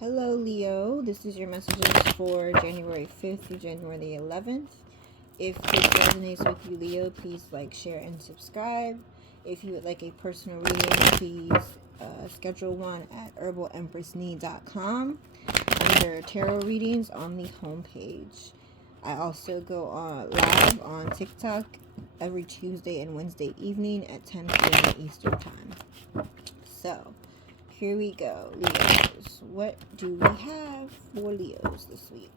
Hello, Leo. This is your messages for January 5th through January the 11th. If this resonates with you, Leo, please like, share, and subscribe. If you would like a personal reading, please schedule one at herbalempressnee.com under tarot readings on the homepage. I also go on live on TikTok every Tuesday and Wednesday evening at 10 p.m. Eastern Time. So, here we go, Leos. What do we have for Leos this week?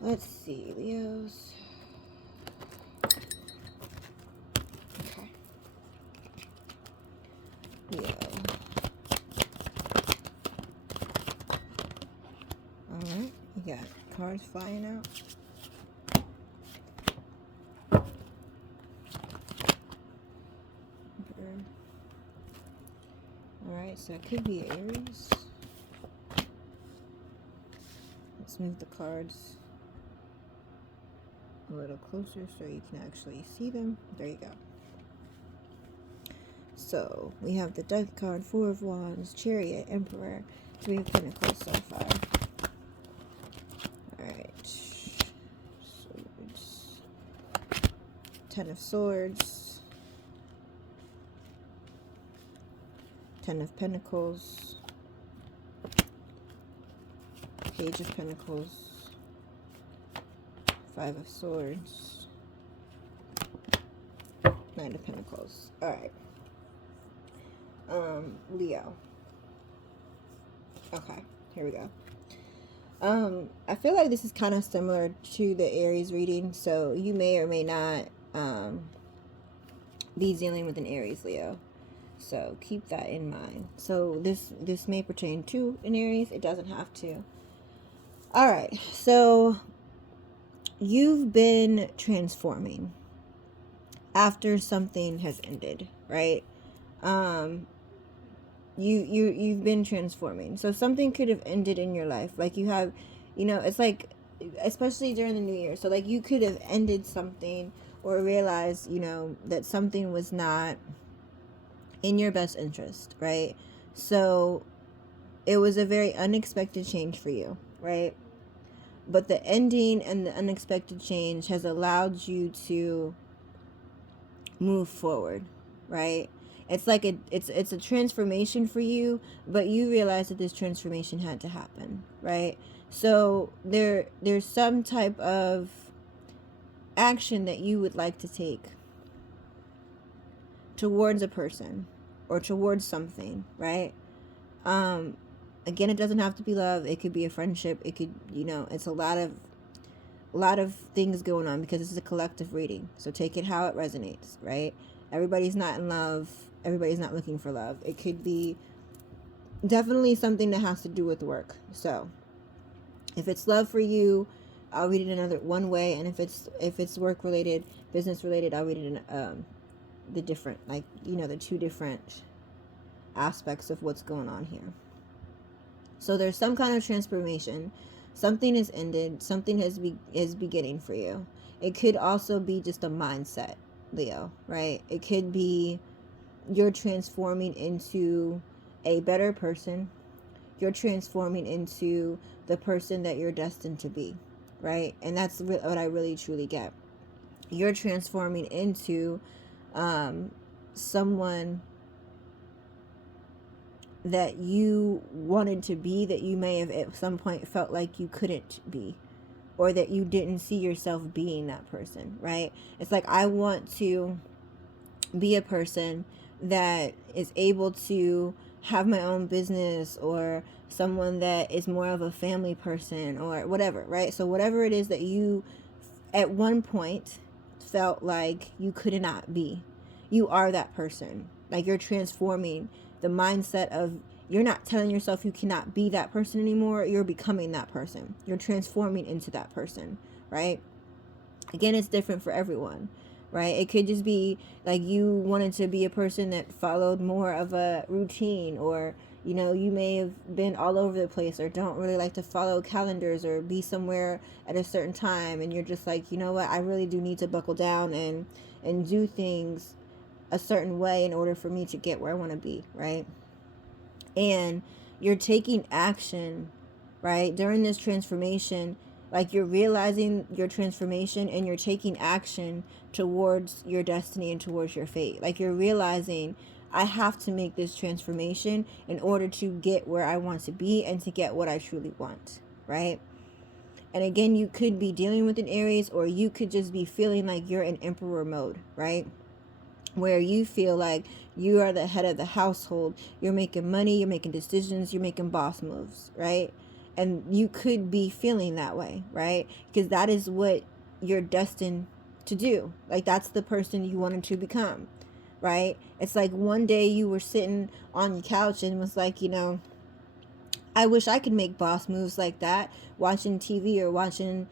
Let's see, Leos. Okay. Leo. Alright, you got cards flying out. Alright, so it could be Aries. Let's move the cards a little closer so you can actually see them. There you go. So, we have the Death card, Four of Wands, Chariot, Emperor, Three of Pentacles so far. Alright. Swords. Ten of Swords. Ten of Pentacles. Page of Pentacles. Five of Swords. Nine of Pentacles. Alright. Leo. Okay, here we go. I feel like this is kind of similar to the Aries reading, so you may or may not be dealing with an Aries, Leo. So keep that in mind. So this may pertain to an Aries. It doesn't have to. All right. So you've been transforming after something has ended, right? You've been transforming. So something could have ended in your life. Like you have, it's like, especially during the new year. So like you could have ended something or realized, that something was not in your best interest, right? So it was a very unexpected change for you, right? But the ending and the unexpected change has allowed you to move forward, right? It's like it's a transformation for you, but you realize that this transformation had to happen, right? So there's some type of action that you would like to take towards a person or towards something, right? Again, it doesn't have to be love. It could be a friendship. It could, it's a lot of things going on because this is a collective reading. So take it how it resonates, right? Everybody's not in love. Everybody's not looking for love. It could be definitely something that has to do with work. So if it's love for you, I'll read it one way, and if it's work related, business related, I'll read it in the different, the two different aspects of what's going on here. So there's some kind of transformation. Something has ended. Something is beginning for you. It could also be just a mindset, Leo, right? It could be you're transforming into a better person. You're transforming into the person that you're destined to be, right? And that's what I really truly get. You're transforming into someone that you wanted to be, that you may have at some point felt like you couldn't be, or that you didn't see yourself being that person, right? It's like, I want to be a person that is able to have my own business, or someone that is more of a family person, or whatever, right? So whatever it is that you at one point felt like you could not be, you are that person. Like, you're transforming the mindset of, you're not telling yourself you cannot be that person anymore. You're becoming that person. You're transforming into that person, right? Again, it's different for everyone, right? It could just be like you wanted to be a person that followed more of a routine, or you may have been all over the place, or don't really like to follow calendars, or be somewhere at a certain time, and you're just like, you know what, I really do need to buckle down and do things a certain way in order for me to get where I want to be, right? And you're taking action, right? During this transformation, like you're realizing your transformation and you're taking action towards your destiny and towards your fate. Like you're realizing, I have to make this transformation in order to get where I want to be and to get what I truly want, right? And again, you could be dealing with an Aries, or you could just be feeling like you're in emperor mode, right? Where you feel like you are the head of the household, you're making money, you're making decisions, you're making boss moves, right? And you could be feeling that way, right? Because that is what you're destined to do. Like that's the person you wanted to become, right? It's like one day you were sitting on your couch and was like, I wish I could make boss moves like that, watching TV or watching,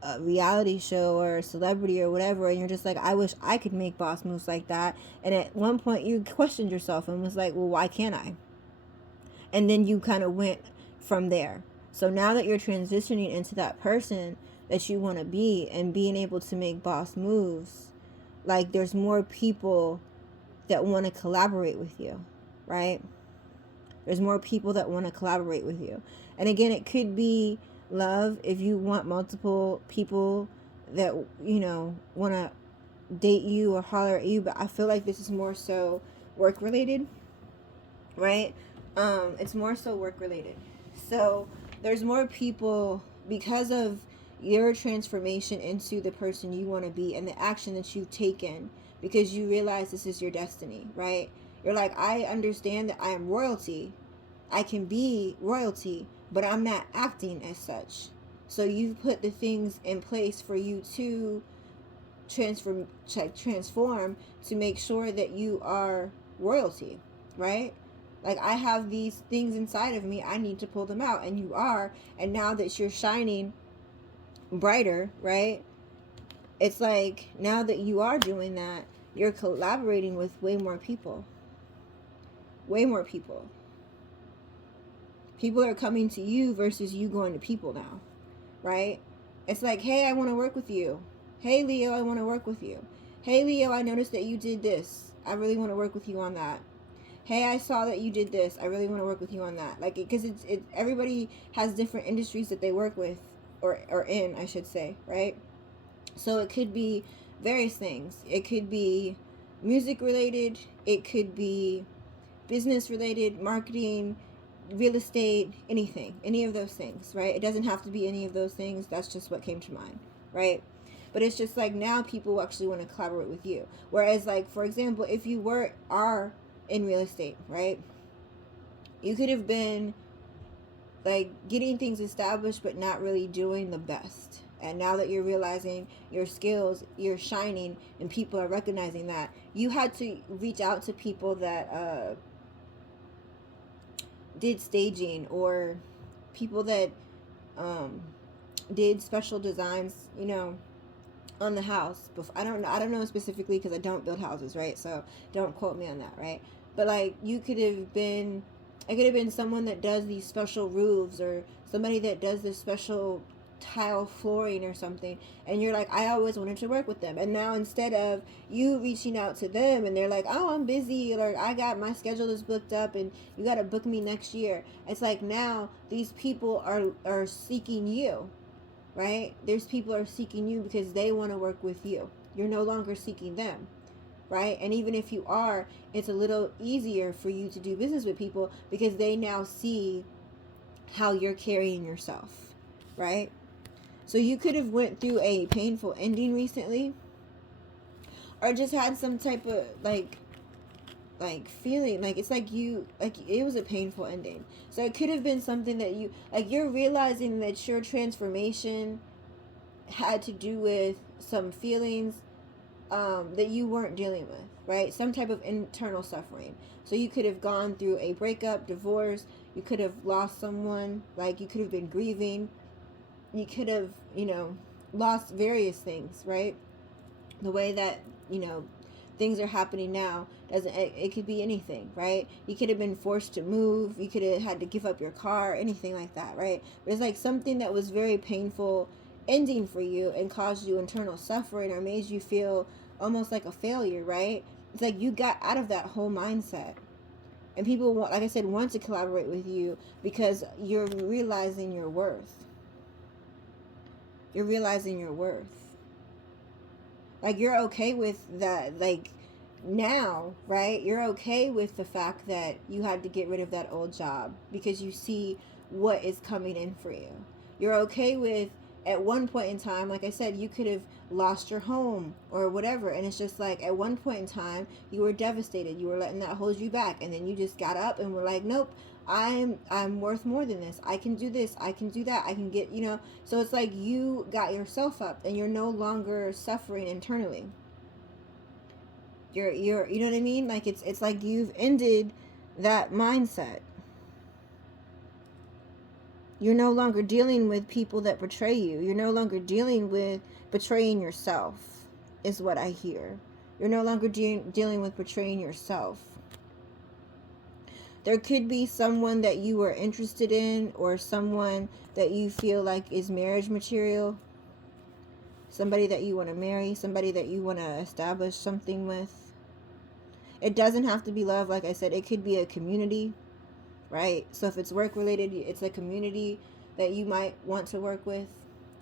a reality show or a celebrity or whatever, and you're just like, I wish I could make boss moves like that. And at one point you questioned yourself and was like, well, why can't I? And then you kind of went from there. So now that you're transitioning into that person that you want to be and being able to make boss moves, like there's more people that want to collaborate with you, right? There's more people that want to collaborate with you. And again, it could be love if you want multiple people that, want to date you or holler at you. But I feel like this is more so work related, right? It's more so work related. So there's more people because of your transformation into the person you want to be and the action that you've taken because you realize this is your destiny, right? You're like, I understand that I am royalty. I can be royalty, but I'm not acting as such. So you've put the things in place for you to transform to make sure that you are royalty, right? Like I have these things inside of me, I need to pull them out, and you are. And now that you're shining brighter, right? It's like now that you are doing that, you're collaborating with way more people. Way more people. People are coming to you versus you going to people now, right? It's like, hey, I want to work with you. Hey, Leo, I want to work with you. Hey, Leo, I noticed that you did this. I really want to work with you on that. Hey, I saw that you did this. I really want to work with you on that. Like, because it's everybody has different industries that they work with or in, I should say, right? So it could be various things. It could be music related. It could be business related, marketing, real estate, anything, any of those things, right? It doesn't have to be any of those things. That's just what came to mind, right? But it's just like now people actually want to collaborate with you. Whereas, like, for example, if you are in real estate, right? You could have been like getting things established but not really doing the best. And now that you're realizing your skills, you're shining, and people are recognizing that, you had to reach out to people that did staging, or people that did special designs, on the house. I don't know specifically because I don't build houses, right? So don't quote me on that, right? But like it could have been someone that does these special roofs, or somebody that does this special tile flooring or something, and you're like, I always wanted to work with them. And now instead of you reaching out to them and they're like, oh, I'm busy, or I got my schedule is booked up and you got to book me next year, it's like now these people are seeking you, right? There's people are seeking you because they want to work with you. You're no longer seeking them, right? And even if you are, it's a little easier for you to do business with people because they now see how you're carrying yourself, right? So you could have went through a painful ending recently, or just had some type of like feeling like it's like you like it was a painful ending. So it could have been something that you like you're realizing that your transformation had to do with some feelings that you weren't dealing with, right? Some type of internal suffering. So you could have gone through a breakup, divorce, you could have lost someone, like you could have been grieving, you could have, lost various things, right? The way that, things are happening now doesn't, it could be anything, right? You could have been forced to move, you could have had to give up your car, anything like that, right? But it's like something that was very painful ending for you and caused you internal suffering or made you feel almost like a failure, right? It's like you got out of that whole mindset. And people want, like I said, want to collaborate with you because you're realizing your worth. You're realizing your worth. Like, you're okay with that, like, now, right? You're okay with the fact that you had to get rid of that old job because you see what is coming in for you. You're okay with, at one point in time, like I said, you could have lost your home or whatever, and it's just like, at one point in time you were devastated, you were letting that hold you back, and then you just got up and were like, nope, I'm worth more than this. I can do this, I can do that, I can get, so it's like you got yourself up and you're no longer suffering internally. You're you know what I mean? Like, it's like you've ended that mindset. You're no longer dealing with people that betray you. You're no longer dealing with betraying yourself, is what I hear. You're no longer dealing with betraying yourself. There could be someone that you are interested in, or someone that you feel like is marriage material. Somebody that you want to marry, somebody that you want to establish something with. It doesn't have to be love, like I said. It could be a community, right? So if it's work related, it's a community that you might want to work with,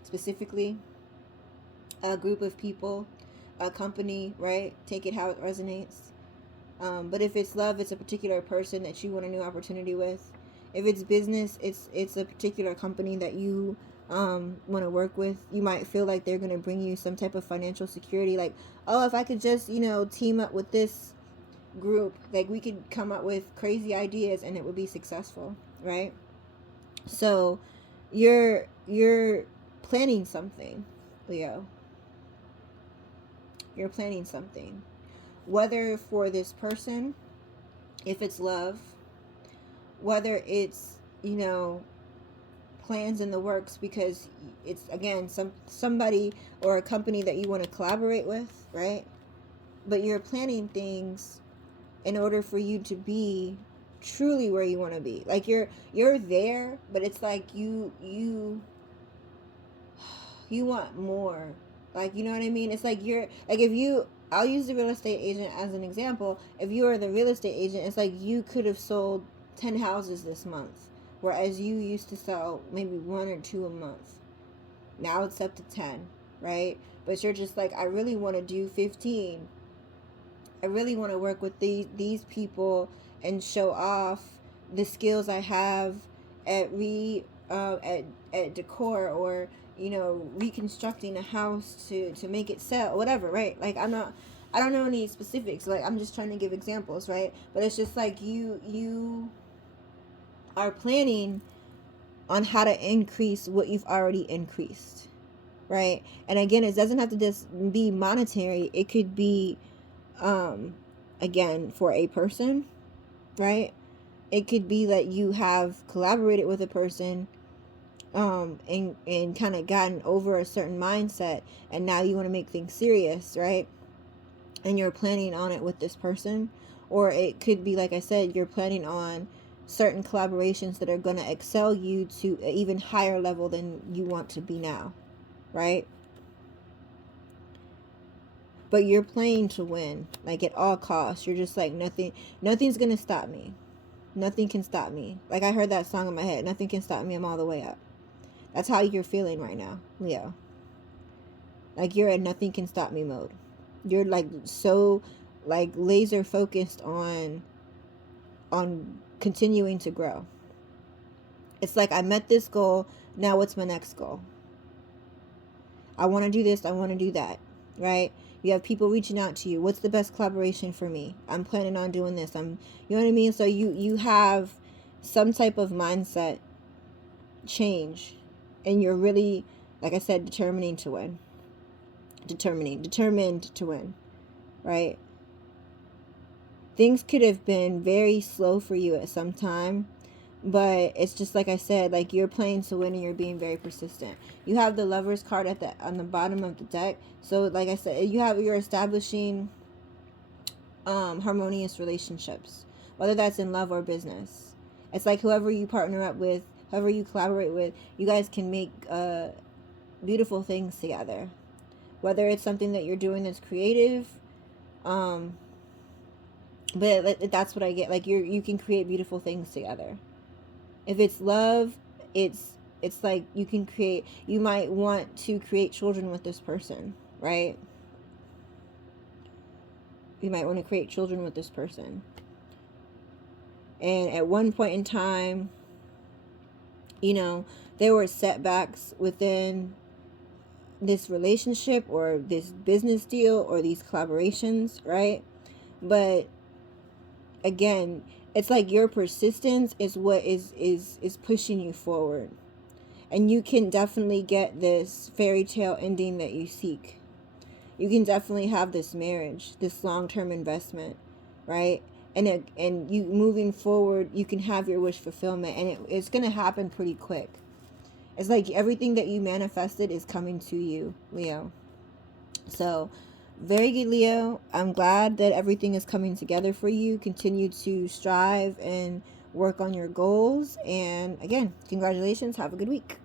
specifically a group of people, a company, right? Take it how it resonates. But if it's love, it's a particular person that you want a new opportunity with. If it's business, it's a particular company that you want to work with. You might feel like they're going to bring you some type of financial security, like, oh, if I could just team up with this group, like, we could come up with crazy ideas and it would be successful, right? So you're planning something, Leo. You're planning something, whether for this person, if it's love, whether it's plans in the works because it's, again, somebody or a company that you want to collaborate with, right? But you're planning things in order for you to be truly where you want to be. Like, you're there, but it's like you want more. Like, you know what I mean? It's like, you're like, if you I'll use the real estate agent as an example. If you are the real estate agent, it's like you could have sold 10 houses this month, whereas you used to sell maybe 1 or 2 a month. Now it's up to 10, right? But you're just like, I really want to do 15. I really want to work with these people and show off the skills I have at at decor, or reconstructing a house to make it sell, whatever, right? Like, I don't know any specifics. Like, I'm just trying to give examples, right? But it's just like you are planning on how to increase what you've already increased, right? And again, it doesn't have to just be monetary. It could be again, for a person, right? It could be that you have collaborated with a person and kind of gotten over a certain mindset, and now you want to make things serious, right? And you're planning on it with this person. Or it could be, like I said, you're planning on certain collaborations that are going to excel you to an even higher level than you want to be now, right? But you're playing to win, like, at all costs. You're just like, nothing's gonna stop me. Nothing can stop me. Like, I heard that song in my head, nothing can stop me, I'm all the way up. That's how you're feeling right now, Leo. Like, you're in nothing can stop me mode. You're like so, like, laser focused on continuing to grow. It's like, I met this goal, now what's my next goal? I want to do this, I want to do that, right? You have people reaching out to you. What's the best collaboration for me? I'm planning on doing this. You know what I mean? So you have some type of mindset change, and you're really, like I said, determined to win, right? Things could have been very slow for you at some time, but it's just like I said, like, you're playing to win and you're being very persistent. You have the Lovers card on the bottom of the deck. So, like I said, you're establishing harmonious relationships, whether that's in love or business. It's like, whoever you partner up with, whoever you collaborate with, you guys can make beautiful things together. Whether it's something that you're doing that's creative, But that's what I get. Like, you can create beautiful things together. If it's love, it's it's like you might want to create children with this person, right? You might want to create children with this person. And at one point in time, you know, there were setbacks within this relationship or this business deal or these collaborations, right? But again, it's like your persistence is what is pushing you forward. And you can definitely get this fairy tale ending that you seek. You can definitely have this marriage, this long-term investment, right? And you moving forward, you can have your wish fulfillment, and it's going to happen pretty quick. It's like everything that you manifested is coming to you, Leo. So, very good, Leo. I'm glad that everything is coming together for you. Continue to strive and work on your goals. And again, congratulations. Have a good week.